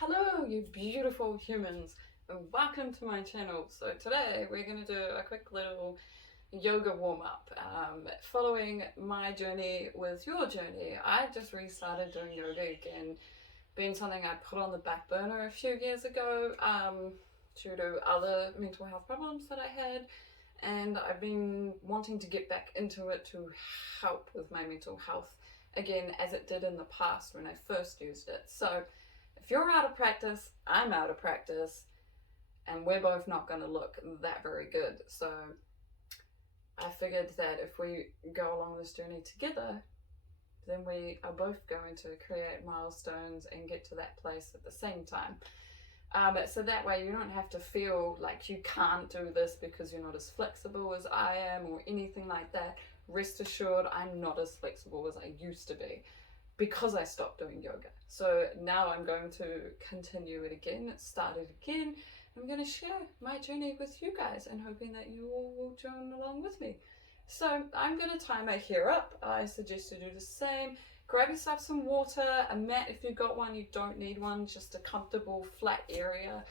Hello, you beautiful humans, and welcome to my channel. So today we're going to do a quick little yoga warm-up. Following my journey with your journey, I just restarted doing yoga again, being something I put on the back burner a few years ago due to other mental health problems that I had, and I've been wanting to get back into it to help with my mental health again as it did in the past when I first used it. So if you're out of practice, I'm out of practice, and we're both not going to look that very good. So I figured that if we go along this journey together, then we are both going to create milestones and get to that place at the same time. So that way you don't have to feel like you can't do this because you're not as flexible as I am or anything like that. Rest assured, I'm not as flexible as I used to be, because I stopped doing yoga. So now I'm going to continue it again, start it again. I'm going to share my journey with you guys and hoping that you all will join along with me. So I'm going to tie my hair up. I suggest you do the same. Grab yourself some water, a mat if you've got one. You don't need one, just a comfortable flat area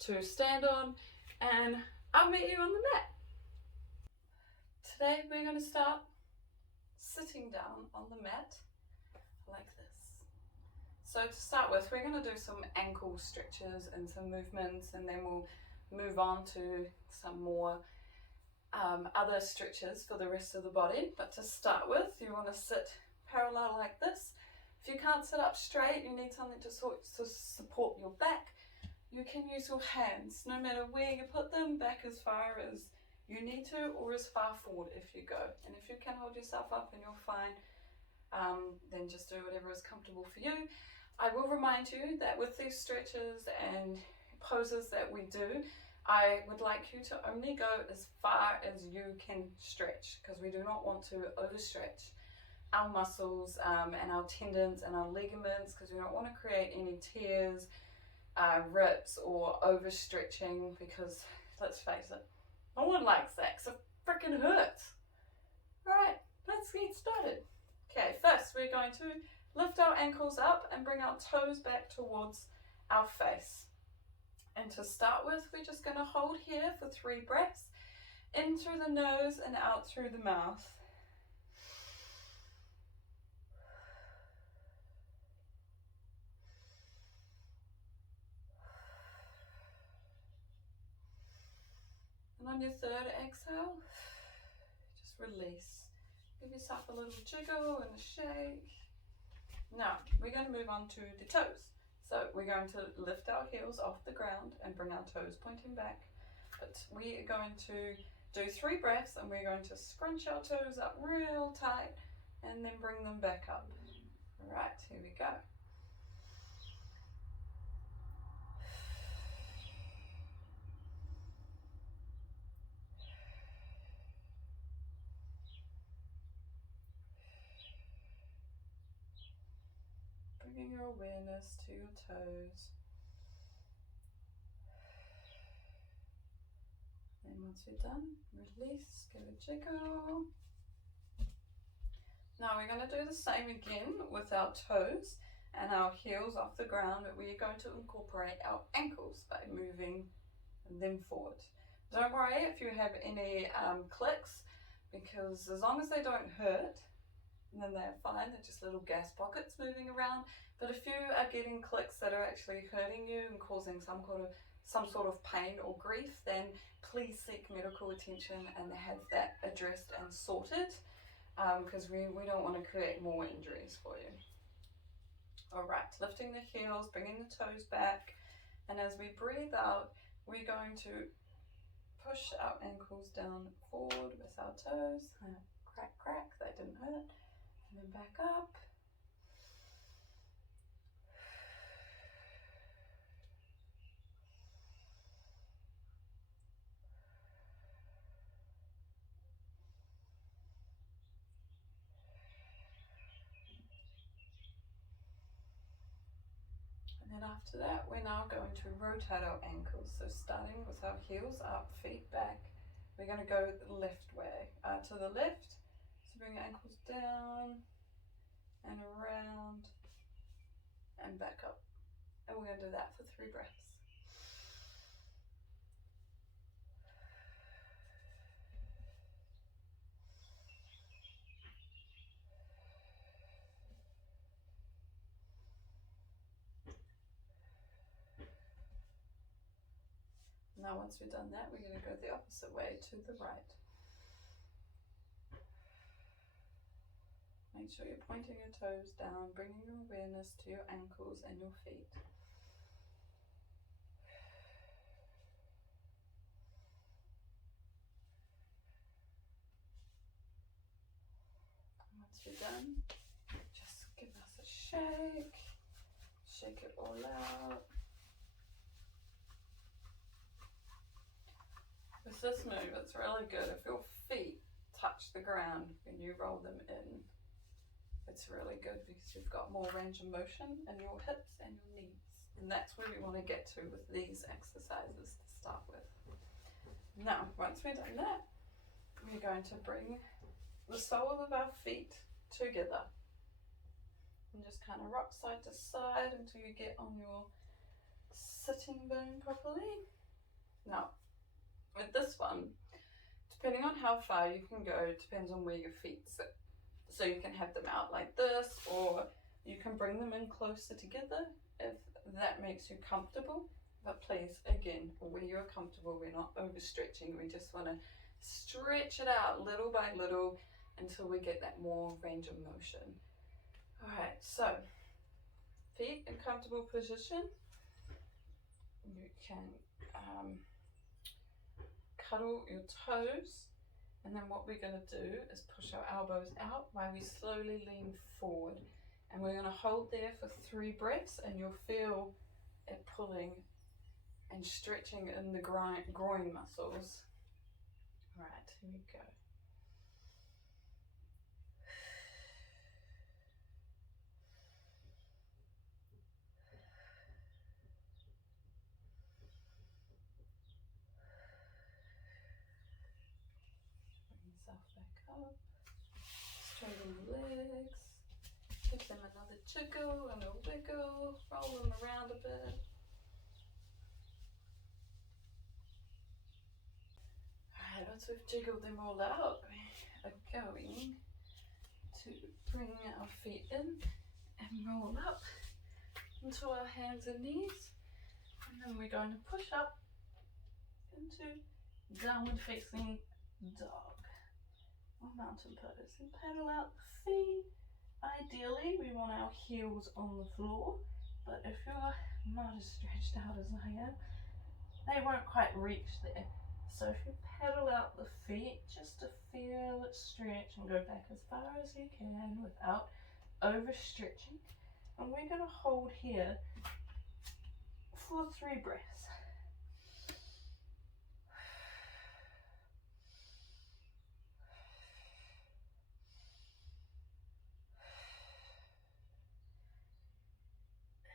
to stand on, and I'll meet you on the mat. Today we're going to start sitting down on the mat like this. So to start with, we're going to do some ankle stretches and some movements, and then we'll move on to some more other stretches for the rest of the body. But to start with, you want to sit parallel like this. If you can't sit up straight, you need something to support your back. You can use your hands, no matter where you put them, back as far as you need to, or as far forward if you go. And if you can hold yourself up and you're fine, then just do whatever is comfortable for you. I will remind you that with these stretches and poses that we do, I would like you to only go as far as you can stretch, because we do not want to overstretch our muscles and our tendons and our ligaments, because we don't want to create any tears, rips, or overstretching, because let's face it, no one likes that because it freaking hurts. Alright, let's get started. Okay, first we're going to lift our ankles up and bring our toes back towards our face. And to start with, we're just going to hold here for 3 breaths, in through the nose and out through the mouth. And on your third exhale, just release. Give yourself a little jiggle and a shake. Now, we're going to move on to the toes. So we're going to lift our heels off the ground and bring our toes pointing back. But we are going to do 3 breaths, and we're going to scrunch our toes up real tight and then bring them back up. All right, here we go. Bringing your awareness to your toes. And once you're done, release, give a jiggle. Now we're going to do the same again with our toes and our heels off the ground, but we're going to incorporate our ankles by moving them forward. Don't worry if you have any clicks, because as long as they don't hurt, then they're fine. They're just little gas pockets moving around. But if you are getting clicks that are actually hurting you and causing some sort of pain or grief, then please seek medical attention and have that addressed and sorted, because we don't want to create more injuries for you. Alright, lifting the heels, bringing the toes back, and as we breathe out, we're going to push our ankles down forward with our toes. Crack, crack, that didn't hurt. And then back up. And then after that, we're now going to rotate our ankles. So starting with our heels up, feet back, we're going to go the left way, to the left. So bring ankles down and around and back up. And we're going to do that for 3 breaths. Now once we've done that, we're going to go the opposite way to the right. Make sure you're pointing your toes down, bringing your awareness to your ankles and your feet. And once you're done, just give us a shake. Shake it all out. With this move, it's really good if your feet touch the ground when you roll them in. It's really good because you've got more range of motion in your hips and your knees. And that's where we want to get to with these exercises to start with. Now, once we're done that, we're going to bring the soles of our feet together. And just kind of rock side to side until you get on your sitting bone properly. Now, with this one, depending on how far you can go, it depends on where your feet sit. So you can have them out like this, or you can bring them in closer together if that makes you comfortable. But please, again, where you're comfortable, we're not overstretching. We just want to stretch it out little by little until we get that more range of motion. All right, so feet in comfortable position. You can cuddle your toes, and then what we're going to do is push our elbows out while we slowly lean forward, and we're going to hold there for 3 breaths, and you'll feel it pulling and stretching in the groin muscles. All right, here we go. Back up, straighten the legs, give them another jiggle and a wiggle, roll them around a bit. Alright, once we've jiggled them all out, we are going to bring our feet in and roll up into our hands and knees, and then we're going to push up into downward facing dog. Mountain pose, and pedal out the feet. Ideally, we want our heels on the floor, but if you're not as stretched out as I am, they won't quite reach there. So if you pedal out the feet just to feel it stretch and go back as far as you can without overstretching. And we're going to hold here for 3 breaths.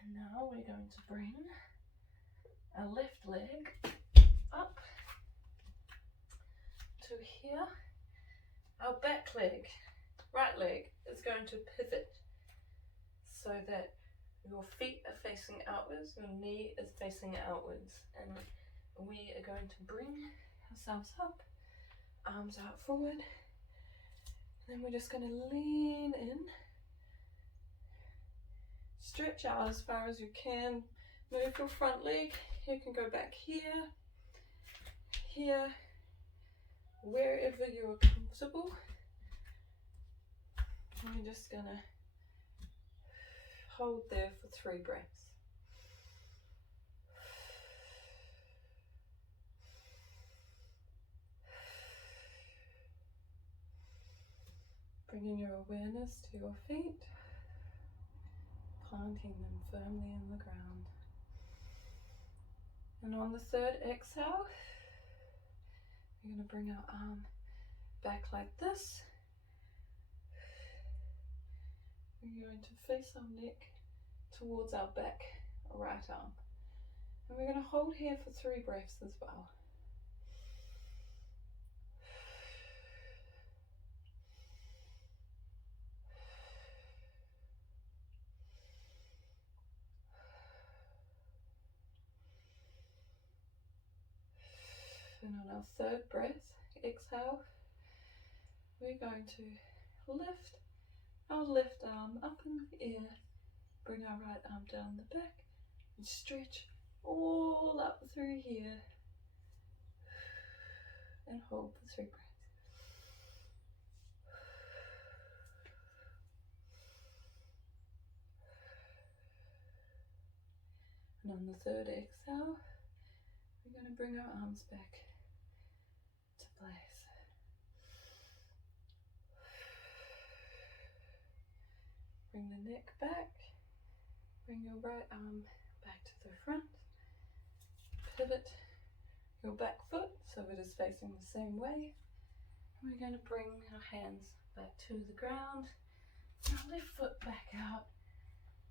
And now we're going to bring our left leg up to here. Our back leg, right leg, is going to pivot so that your feet are facing outwards, your knee is facing outwards, and we are going to bring ourselves up, arms out forward, and then we're just going to lean in. Stretch out as far as you can. Move your front leg. You can go back here, here, wherever you're comfortable. And we're just gonna hold there for 3 breaths. Bringing your awareness to your feet, planting them firmly in the ground. And on the 3rd exhale, we're going to bring our arm back like this. We're going to face our neck towards our back, our right arm. And we're going to hold here for 3 breaths as well. on our third breath, exhale, we're going to lift our left arm up in the air, bring our right arm down the back, and stretch all up through here, and hold for 3 breaths. And on the third exhale, we're going to bring our arms back to place. Bring the neck back, bring your right arm back to the front, pivot your back foot so it is facing the same way. And we're going to bring our hands back to the ground, our left foot back out,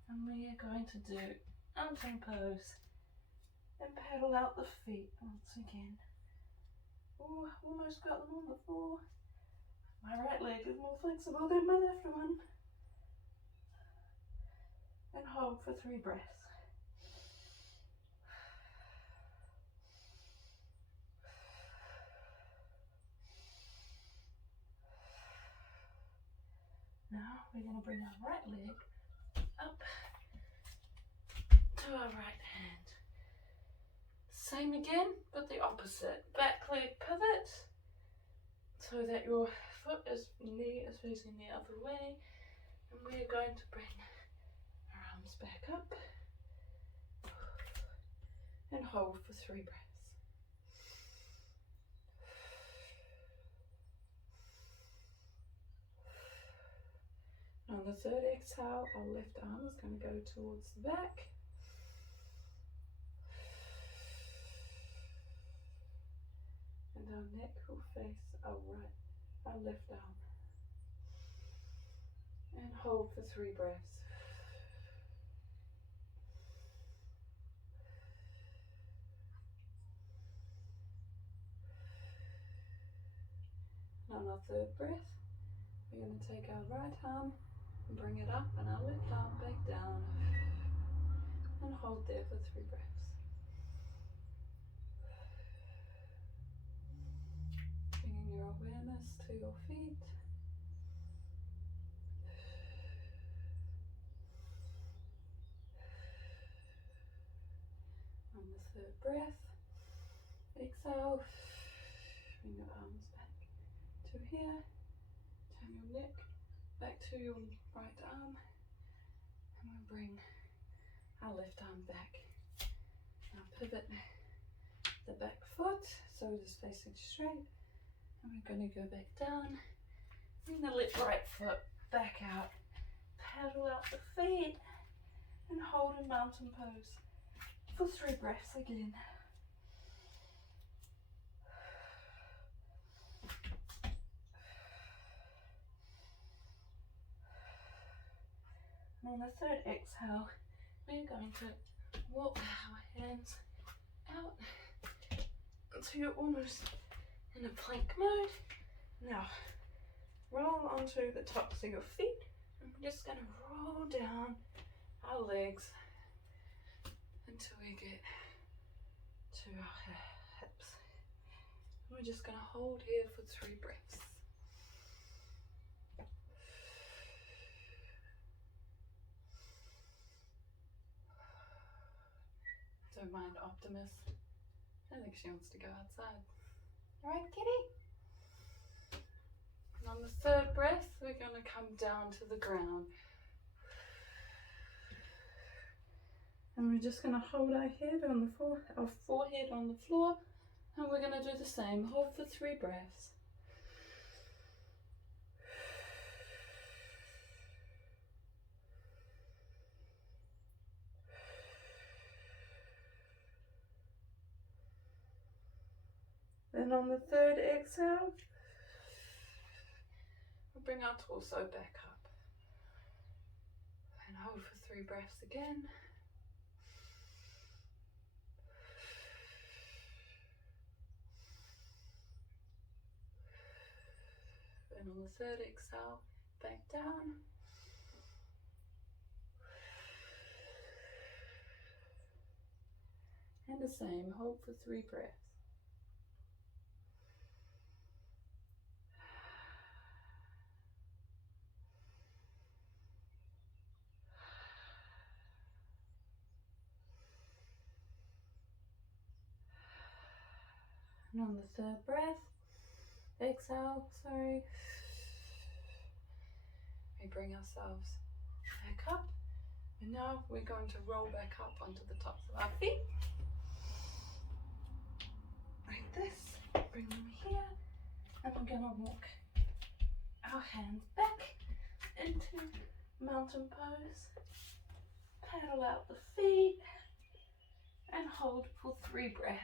and we are going to do mountain pose and paddle out the feet once again. Oh, almost got them on the floor. My right leg is more flexible than my left one. And hold for 3 breaths. Now we're going to bring our right leg up to our right hand. Same again, but the opposite. Back leg pivot so that your knee is facing the other way. And we're going to bring our arms back up and hold for 3 breaths. On the third exhale, our left arm is going to go towards the back. And our neck will face our left arm. And hold for 3 breaths. And on our third breath, we're going to take our right arm and bring it up and our left arm back down. And hold there for 3 breaths. Bringing your awareness to your feet. On the third breath, exhale, bring your arms back to here, turn your neck back to your right arm, and we'll bring our left arm back. Now pivot the back foot so it is facing straight, and we're going to go back down, bring the right foot back out, paddle out the feet, and hold in mountain pose for 3 breaths again. And on the third exhale, we're going to walk our hands out until you're almost in a plank mode. Now, roll onto the tops of your feet, and we're just going to roll down our legs until we get to our hips. And we're just going to hold here for 3 breaths. Don't mind Optimus. I think she wants to go outside. Alright, kitty? And on the third breath, we're going to come down to the ground. And we're just going to hold our head on the floor, our forehead on the floor, and we're going to do the same. Hold for 3 breaths. Then on the third exhale, we'll bring our torso back up. And hold for 3 breaths again. And on the third exhale, back down. And the same, hold for 3 breaths. And on the third breath, exhale, sorry, we bring ourselves back up. And now we're going to roll back up onto the tops of our feet. Like this. Bring them here. And we're going to walk our hands back into mountain pose. Paddle out the feet. And hold for 3 breaths.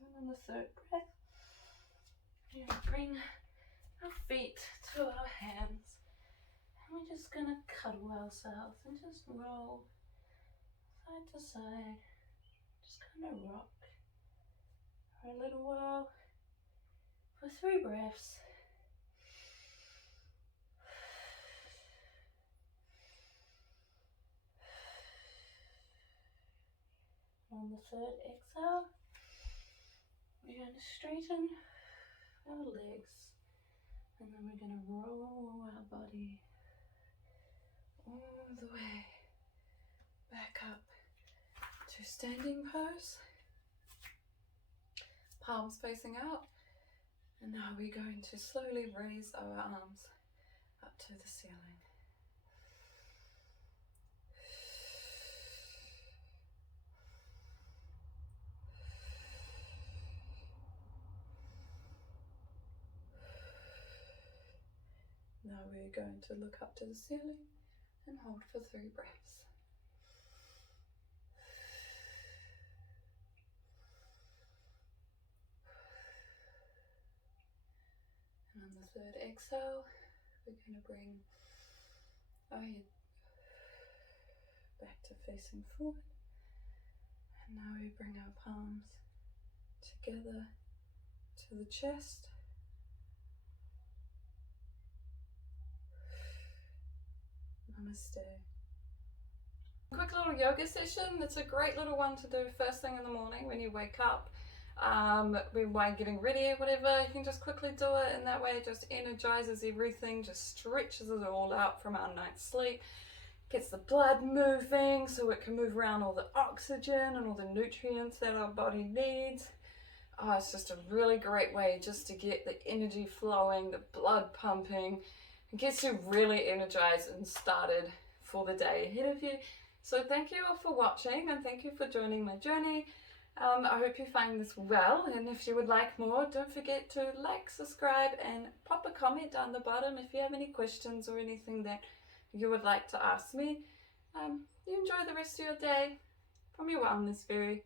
And on the third breath, we're going to bring our feet to our hands. And we're just going to cuddle ourselves and just roll side to side. Just kind of rock for a little while for 3 breaths. On the third exhale, we're going to straighten our legs, and then we're going to roll our body all the way back up to standing pose. Palms facing out, and now we're going to slowly raise our arms up to the ceiling. Now we're going to look up to the ceiling and hold for 3 breaths. And on the third exhale, we're going to bring our head back to facing forward. And now we bring our palms together to the chest. Namaste. Quick little yoga session. It's a great little one to do first thing in the morning when you wake up. While getting ready or whatever, you can just quickly do it, and that way it just energizes everything, just stretches it all out from our night's sleep, gets the blood moving so it can move around all the oxygen and all the nutrients that our body needs. Oh, it's just a really great way just to get the energy flowing, the blood pumping. It gets you really energized and started for the day ahead of you. So thank you all for watching, and thank you for joining my journey. I hope you find this well, and if you would like more, don't forget to like, subscribe, and pop a comment down the bottom if you have any questions or anything that you would like to ask me. You enjoy the rest of your day from your Wellness Fairy.